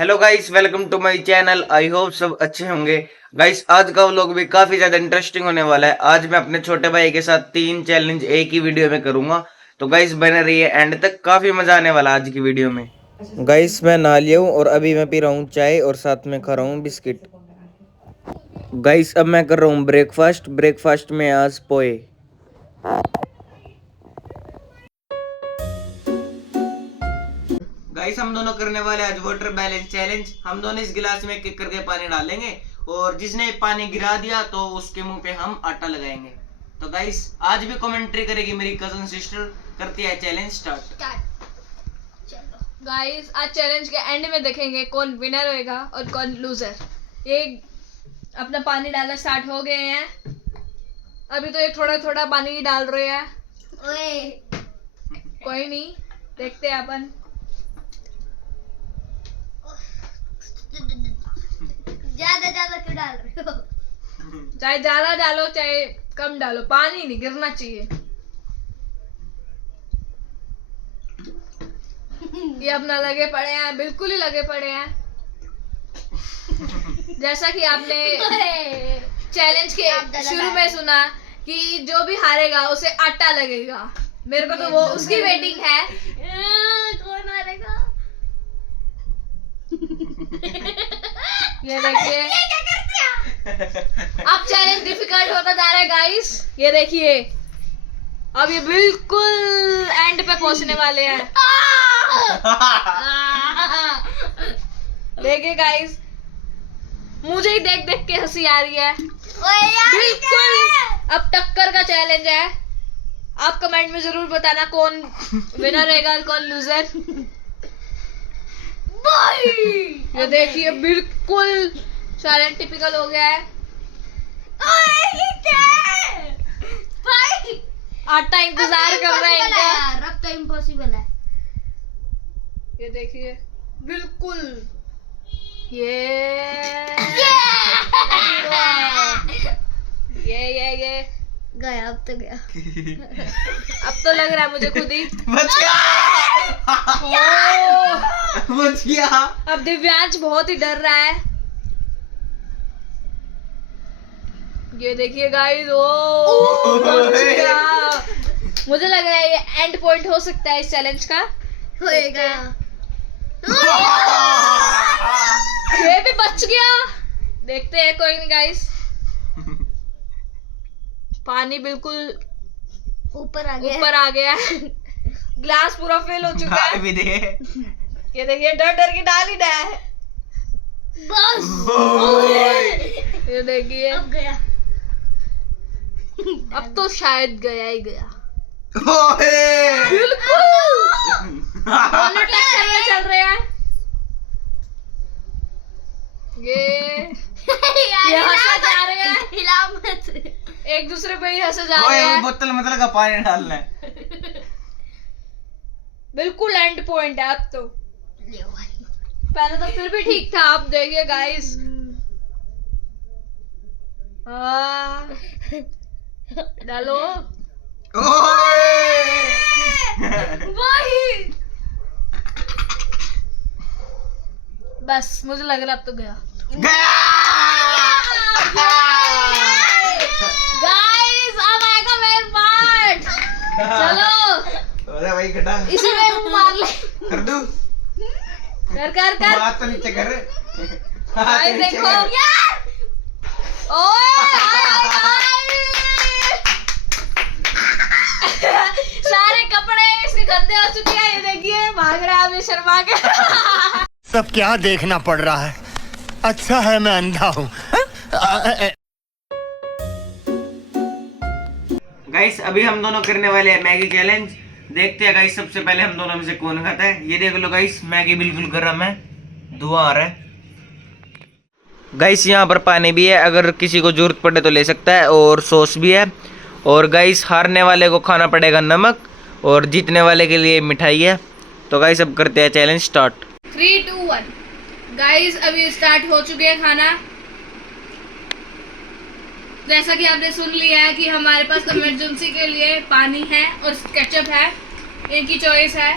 Hello guys, welcome to my channel. I hope सब अच्छे होंगे। गाइस, आज का व्लॉग भी काफी ज्यादा इंटरेस्टिंग होने वाला है। आज मैं अपने छोटे भाई के साथ 3 चैलेंज एक ही वीडियो में करूंगा। तो गाइस बने रहिए एंड तक, काफी मजा आने वाला है आज की वीडियो में। गाइस मैं नहा लिया हूँ और अभी मैं पी रहा हूँ चाय और साथ में खा रहा हूँ बिस्किट। गाइस अब मैं कर रहा हूँ ब्रेकफास्ट। ब्रेकफास्ट में आज पोए। गाइस हम दोनों करने वाले आज वाटर बैलेंस चैलेंज। हम दोनों इस गिलास में एक एक करके पानी डालेंगे और जिसने पानी गिरा दिया तो उसके मुंह पे हम आटा लगाएंगे। तो गाइस आज भी कमेंट्री करेगी मेरी कजन सिस्टर। करती है चैलेंज स्टार्ट। गाइस आज चैलेंज के एंड में देखेंगे कौन विनर होएगा और कौन लूजर। ये अपना पानी डालना स्टार्ट हो गए हैं। अभी तो ये थोड़ा थोड़ा पानी ही डाल रहे हैं। कोई नहीं, देखते हैं अपन। ज्यादा क्यों डाल रहे हो? चाहे ज्यादा डालो चाहे कम डालो, पानी नहीं गिरना चाहिए। ये अपना लगे पड़े हैं, बिल्कुल ही लगे पड़े हैं। जैसा कि आपने चैलेंज के शुरू में सुना कि जो भी हारेगा उसे आटा लगेगा। मेरे को तो वो उसकी वेटिंग है। कौन हारेगा? ये देखिए अब चैलेंज डिफिकल्ट होता जा रहा है गाइस। ये देखिए अब ये बिल्कुल एंड पे पहुंचने वाले हैं। देखिए गाइस, मुझे ही देख देख के हंसी आ रही है। बिल्कुल अब टक्कर का चैलेंज है। आप कमेंट में जरूर बताना कौन विनर रहेगा और कौन लूजर। ये देखिए बिल्कुल साइलेंट टिपिकल हो गया है। आटा इंतजार कर रहा है इनका। अब तो इम्पॉसिबल है। ये देखिए बिल्कुल ये गया, अब तो गया। अब तो लग रहा है मुझे खुद ही बच गया। बच गया। अब दिव्यांश बहुत ही डर रहा है। ये देखिए गाइस, बच गया। मुझे लग रहा है ये एंड पॉइंट हो सकता है इस चैलेंज का। होएगा। ये भी बच गया। देखते हैं, कोई नहीं गाइस। पानी बिल्कुल ऊपर आ गया है। ग्लास पूरा फेल हो चुका है। भी दे। ये देखिए डर डर के डाल ही रहा है। बस ये देखिए अब गया। अब तो शायद गया ही गया। ओए! बिल्कुल दोनों टक्कर में चल रहे हैं। ये हंसा जा रहे हैं, हिला मत। एक दूसरे पे ही हंसे जा ओए, रहे हैं। बोतल मतलब का पानी डालना है। बिल्कुल एंड पॉइंट है अब तो। पहले तो फिर भी ठीक था। आप देखिए गाइस, डालो। वही बस मुझे लग रहा अब तो गया। गाइस अब आएगा मेरा पार्ट। चलो अरे भाई कटा। इसी में मार ले। कर दूं? कर हाथ तो नीचे कर। भाई देखो यार। सारे कपड़े इसके गंदे हो चुके हैं। ये देखिए भाग रहा है अभी शर्मा के। सब क्या देखना पड़ रहा है। अच्छा है मैं अंधा हूँ। गाइस अभी हम दोनों करने वाले हैं मैगी चैलेंज। देखते हैं गाइस सबसे पहले हम दोनों में से कौन खाता है। ये देख लो गाइस, मैगी बिल्कुल गर्म है, धुआं आ रहा है। गाइस यहाँ पर पानी भी है, अगर किसी को जरूरत पड़े तो ले सकता है, और सॉस भी है। और गाइस हारने वाले को खाना पड़ेगा नमक और जीतने वाले के लिए मिठाई है। तो गाइस अब करते हैं चैलेंज स्टार्ट। 3, 2, 1 गाइस अभी स्टार्ट हो चुके हैं खाना। जैसा कि आपने सुन लिया है कि हमारे पास इमरजेंसी के लिए पानी है और केचप है, इनकी चॉइस है।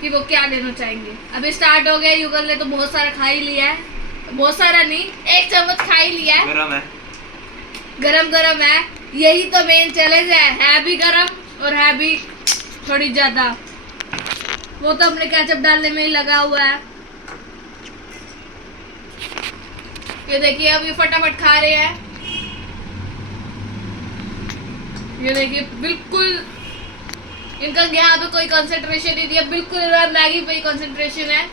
कि वो क्या लेना चाहेंगे। अभी स्टार्ट हो गया। युगल ने तो बहुत सारा खा ही लिया है, बहुत सारा नहीं, 1 चम्मच खा ही लिया है। गरम है, गरम गरम है, यही तो मेन चैलेंज है भी गरम और है भी थोड़ी ज्यादा। वो तो अपने केचप डालने में ही लगा हुआ है। ये देखिए अब ये फटाफट खा रहे हैं। ये देखिए बिल्कुल इनका यहाँ पे कोई कंसंट्रेशन नहीं दिया, बिल्कुल मैगी पे ही कंसंट्रेशन है।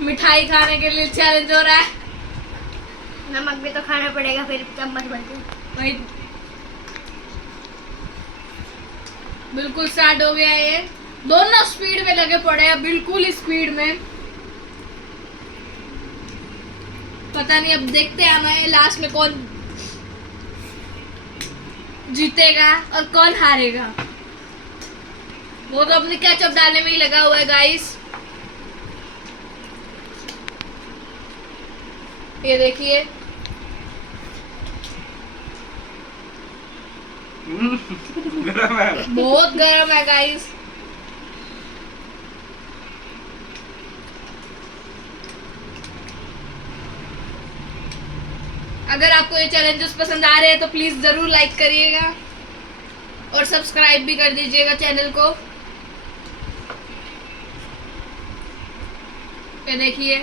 मिठाई खाने के लिए चैलेंज हो रहा है। नमक भी तो खाना पड़ेगा फिर चम्मच भर के। वही बिल्कुल स्टार्ट हो गया है। ये दोनों स्पीड में लगे पड़े हैं, बिल्कुल स्पीड में। पता नहीं, अब देखते हैं हमें लास्ट में कौन जीतेगा और कौन हारेगा। वो तो अपने केचप डालने में ही लगा हुआ है गाइस। ये देखिए गरम है, बहुत गर्म है गाइस। अगर आपको ये चैलेंजेस पसंद आ रहे हैं तो प्लीज जरूर लाइक करिएगा और सब्सक्राइब भी कर दीजिएगा चैनल को। ये देखिए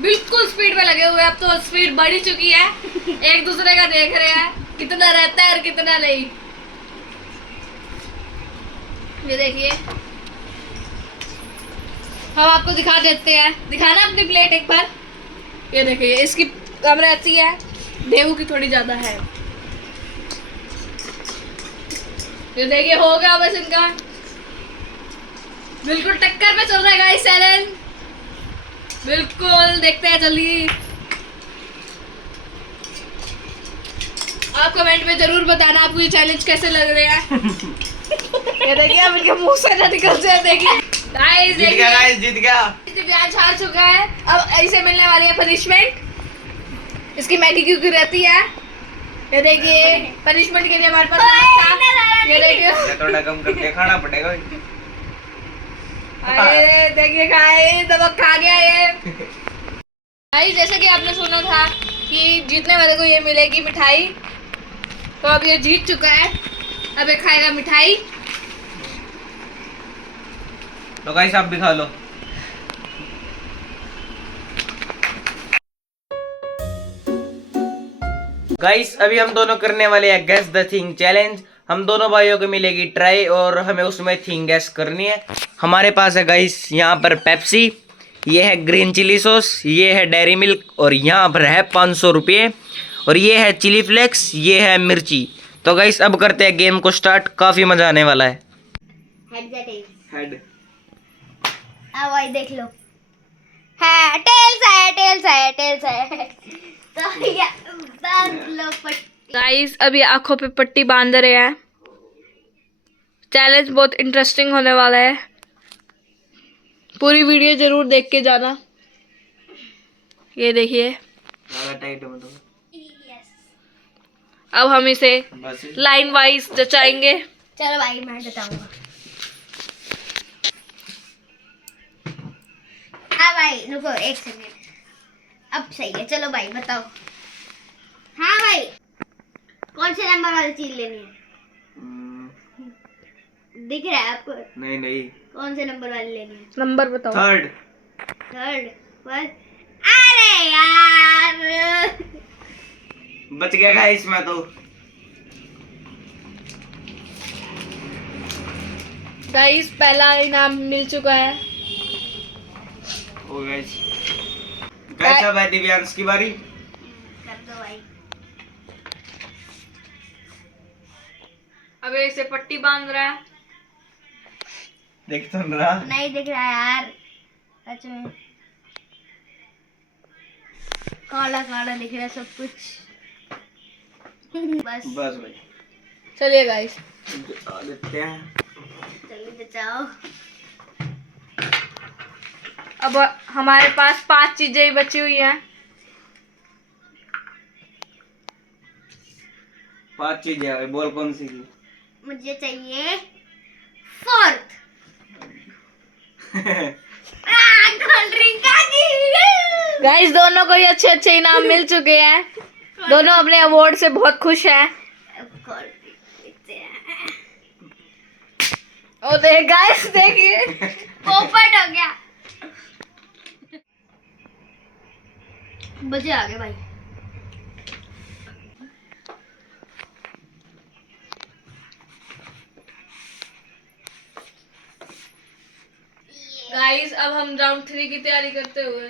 बिल्कुल स्पीड में लगे हुए हैं। अब तो स्पीड बढ़ ही चुकी है, एक दूसरे का देख रहे हैं कितना रहता है और कितना नहीं। ये देखिए हम आपको दिखा देते हैं, दिखाना अपनी प्लेट एक बार। ये देखिए इसकी कम रहती है, देवू की थोड़ी ज्यादा है। ये देखिए हो गया बस इनका, बिल्कुल टक्कर पे चल रहा है गाइस चैलेंज। बिल्कुल देखते हैं जल्दी। आप कमेंट में जरूर बताना आपको ये चैलेंज कैसे लग रहे हैं। ये देखिए अब इनके मुंह से ना निकल जाए। देखिए गाइस जीत गया, गाइस जीत गया। दिव्यांश हार चुका है। अब ऐसे मिलने वाली है पनिशमेंट। इसकी मैगी क्यों रहती है। ये देखिए पनिशमेंट के लिए हमारे पास नमक था। ये देखिए थोड़ा कम करके खाना पड़ेगा। अरे देखिए खाए नमक खा गया ये। भाई जैसे कि आपने सुना था कि जीतने वाले को ये मिलेगी मिठाई, तो अब ये जीत चुका है। अब ये खाएगा मिठाई। तो गाइस आप भी खा लो। गाइस अभी हम दोनों करने वाले हैं गेस द थिंग चैलेंज। हम दोनों भाइयों को मिलेगी ट्राई और हमें उसमें थिंग गैस करनी है। हमारे पास है गाइस यहाँ पर पेप्सी, ये है ग्रीन चिली सॉस, ये है डेयरी मिल्क और यहाँ पर है 500 रुपये और ये है चिली फ्लेक्स, ये है मिर्ची। तो गाइस अब करते हैं गेम को स्टार्ट, काफ़ी मज़ा आने वाला है। हेड दैट इज हेड अब भाई देख लो। है टेल्स है तो ये बांध लो पट्टी। गाइस अभी आंखों पे पट्टी बांध रहे हैं। चैलेंज बहुत इंटरेस्टिंग होने वाला है, पूरी वीडियो जरूर देख के जाना। ये देखिए अब हम इसे लाइन वाइज जचाएंगे। चलो भाई मैं बताऊंगा। हाँ भाई रुको 1 सेकंड। अब सही है, चलो भाई बताओ। हाँ भाई कौन से नंबर वाली चीज लेनी है? दिख रहा है आपको? नहीं कौन से नंबर वाली लेनी है? नंबर बताओ। थर्ड बस। अरे यार बच गया गाइस मैं तो। गाइस पहला इनाम मिल चुका है। ओ गाइस अब है दिव्यांश की बारी। कर दो भाई। अब इसे पट्टी बांध रहा है। देख तो रहा। नहीं दिख रहा यार सच में, काला काला दिख रहा है सब कुछ। बस भाई चलिए गाइस देखते हैं। जल्दी बचाओ। अब हमारे पास 5 चीजें ही बची हुई हैं। 5 चीजें है, बोल कौन सी की? मुझे चाहिए फोर्थ। कोल्ड ड्रिंक आ गई। गाइस दोनों को ही अच्छे अच्छे इनाम मिल चुके हैं। दोनों अपने अवार्ड से बहुत खुश हैं। कोल्ड ड्रिंक पीते हैं। ओ देख गाइस देखिए पोपट हो गया। बजे आ गए भाई। गाइस अब हम राउंड 3 की तैयारी करते हुए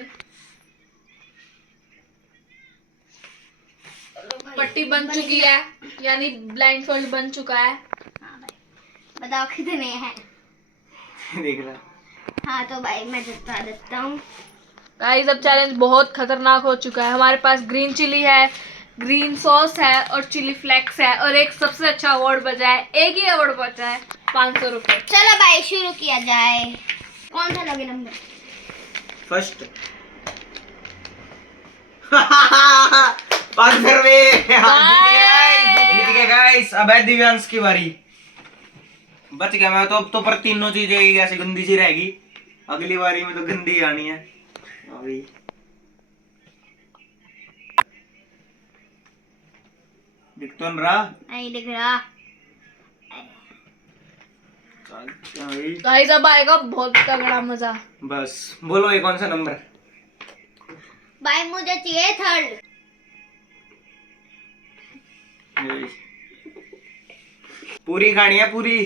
पट्टी बन चुकी है, यानी ब्लाइंड फोल्ड बन चुका है। हाँ भाई, बताओ कितने हैं? देख रहा। हाँ तो भाई मैं बता देता हूँ। गाइस अब चैलेंज बहुत खतरनाक हो चुका है। हमारे पास ग्रीन चिली है, ग्रीन सॉस है और चिली फ्लेक्स है, और एक सबसे अच्छा अवार्ड बचा है। एक ही अवार्ड बचा है, 500 रुपए। चलो भाई शुरू किया जाए। कौन सा लगे नंबर? फर्स्ट। 500 रुपए। जीत गए गाइस। अब है दिव्यांश की बारी। बच गया मैं तो। अब तो पर तीनों चीजें ऐसी गंदी सी रहेगी। अगली बारी में तो गंदी आनी है अभी। दिख तो नहीं रहा। नहीं दिख रहा। गाइस अब आएगा बहुत तगड़ा मजा। बस बोलो ये कौन सा नंबर? भाई मुझे चाहिए थर्ड। पूरी खानी है पूरी।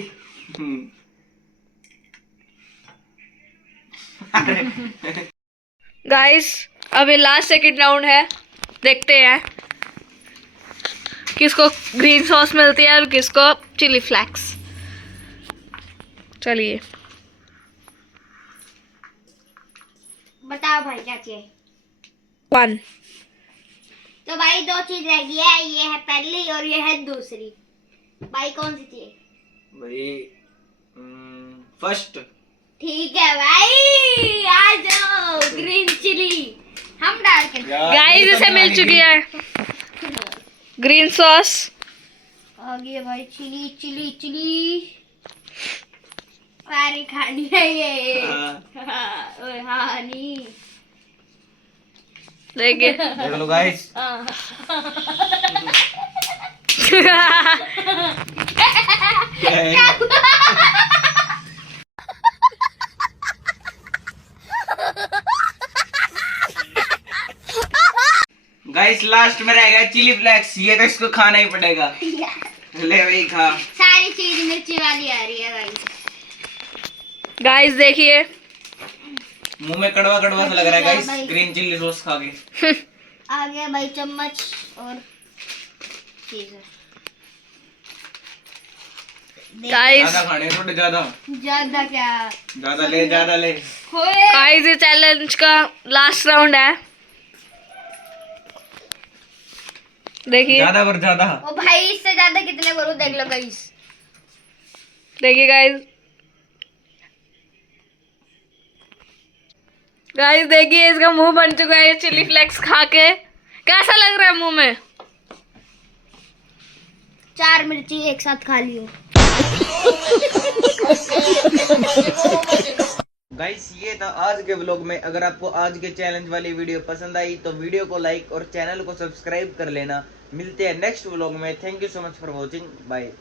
गाइस अब ये लास्ट सेकंड राउंड है। देखते हैं किसको ग्रीन सॉस मिलती है और किसको चिली फ्लेक्स। चलिए बताओ भाई क्या चाहिए? 1। तो भाई दो चीज रह गई है, ये है पहली और ये है दूसरी। भाई कौन सी चाहिए? भाई फर्स्ट। ठीक है भाई, आ जाओ। ग्रीन चिली हम डाल के। गाइस इसे मिल चुकी है ग्रीन सॉस। आगे भाई चिली चिली चिली सारी खानी है ये। ओए हाँ नहीं। देखिए देख लो गाइस। गाइस लास्ट में रह गया चिली फ्लेक्स। ये तो इसको खाना ही पड़ेगा। ले भाई खा। सारी चीज मिर्ची वाली आ रही है भाई। गाइस देखिए मुंह में कड़वा कड़वा सा लग रहा है गाइस ग्रीन चिल्ली सॉस खा के। आ गया भाई चम्मच और चीज। गाइस ज्यादा खाने हैं, थोड़े ज्यादा। ज्यादा क्या? ज्यादा ले ज्यादा ले। खोए। गाइस ये चैलेंज का लास्ट राउंड है। देखिए ज्यादा पर ज्यादा। ओ भाई इससे ज्यादा कितने करूं देख लो गाइस। देखिए गाइस देखिए इसका मुंह बन चुका है चिली फ्लेक्स खा के। कैसा लग रहा है मुंह में? 4 मिर्ची एक साथ खा लियो। गाइस ये था आज के व्लॉग में। अगर आपको आज के चैलेंज वाली वीडियो पसंद आई तो वीडियो को लाइक और चैनल को सब्सक्राइब कर लेना। मिलते हैं नेक्स्ट व्लॉग में। Thank you so much for watching. Bye.